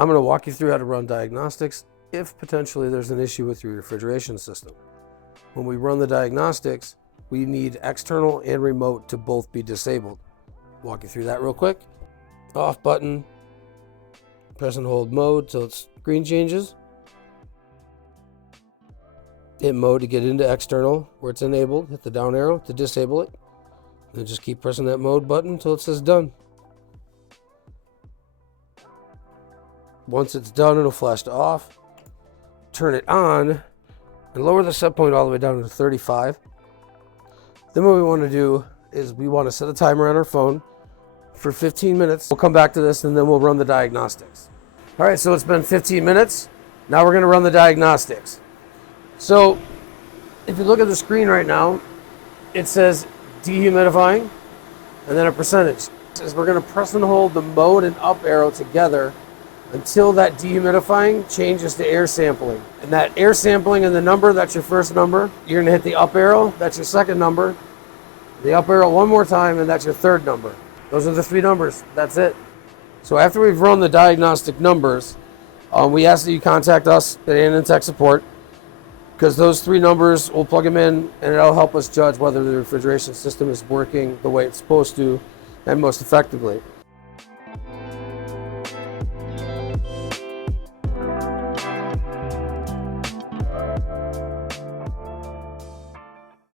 I'm going to walk you through how to run diagnostics if potentially there's an issue with your refrigeration system. When we run the diagnostics, we need external and remote to both be disabled. Walk you through that real quick. Off button, press and hold mode till its screen changes. Hit mode to get into external where it's enabled. Hit the down arrow to disable it. Then just keep pressing that mode button until it says done. Once it's done, it'll flash to off. Turn it on and lower the set point all the way down to 35. Then what we want to do is we want to set a timer on our phone for 15 minutes. We'll come back to this and then we'll run the diagnostics. All right, so it's been 15 minutes. Now we're going to run the diagnostics. So if you look at the screen right now, it says dehumidifying and then a percentage. We're going to press and hold the mode and up arrow together until that dehumidifying changes to air sampling. And that air sampling and the number, that's your first number. You're gonna hit the up arrow, that's your second number. The up arrow one more time, and that's your third number. Those are the three numbers, that's it. So after we've run the diagnostic numbers, we ask that you contact us at A&N Tech Support, because those three numbers, we'll plug them in and it'll help us judge whether the refrigeration system is working the way it's supposed to and most effectively.